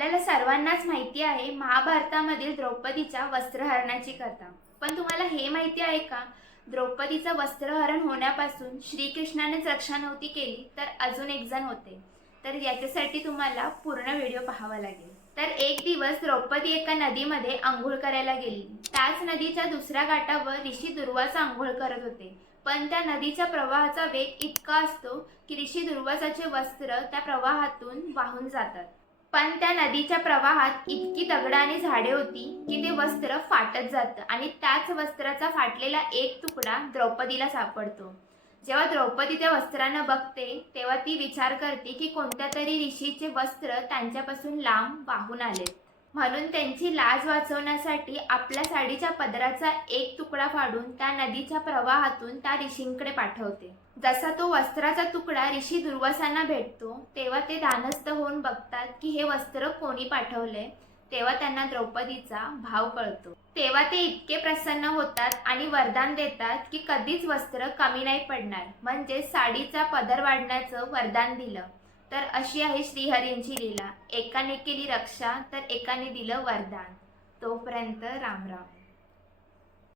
आपल्याला सर्वांनाच माहिती आहे महाभारतामधील द्रौपदीच्या वस्त्रहरणाची कथा. पण तुम्हाला हे माहिती आहे का, द्रौपदीचं वस्त्रहरण होण्यापासून श्रीकृष्णानेच रक्षा नव्हती केली, तर अजून एक जण होते. तर याच्यासाठी तुम्हाला पूर्ण व्हिडिओ पाहावा लागेल. तर एक दिवस द्रौपदी एका नदीमध्ये आंघोळ करायला गेली. त्याच नदीच्या दुसऱ्या घाटावर ऋषी दुर्वासा आंघोळ करत होते. पण त्या नदीच्या प्रवाहाचा वेग इतका असतो की ऋषी दुर्वासाचे वस्त्र त्या प्रवाहातून वाहून जातात. पण त्या नदीच्या प्रवाहात इतकी दगडं आणि झाडे होती की ते वस्त्र फाटत जातं आणि त्याच वस्त्राचा फाटलेला एक तुकडा द्रौपदीला सापडतो. जेव्हा द्रौपदी त्या वस्त्रांना बघते तेव्हा ती विचार करते की कोणत्या तरी ऋषीचे वस्त्र त्यांच्यापासून लांब वाहून आले, म्हणून त्यांची लाज वाचवण्यासाठी आपल्या साडीच्या पदराचा एक तुकडा फाडून त्या नदीच्या प्रवाहातून त्या ऋषींकडे पाठवते. जसा तो वस्त्राचा तुकडा ऋषी दुर्वासांना भेटतो तेव्हा ते धानस्थ होऊन बघतात की हे वस्त्र कोणी पाठवले. तेव्हा त्यांना द्रौपदीचा भाव कळतो. तेव्हा ते इतके प्रसन्न होतात आणि वरदान देतात की कधीच वस्त्र कमी नाही पडणार, म्हणजे साडीचा पदर वाढण्याचं वरदान दिलं. तर अशी आहे श्रीहरींची लीला. एकाने केली रक्षा तर एकाने दिलं वरदान. तोपर्यंत राम राम.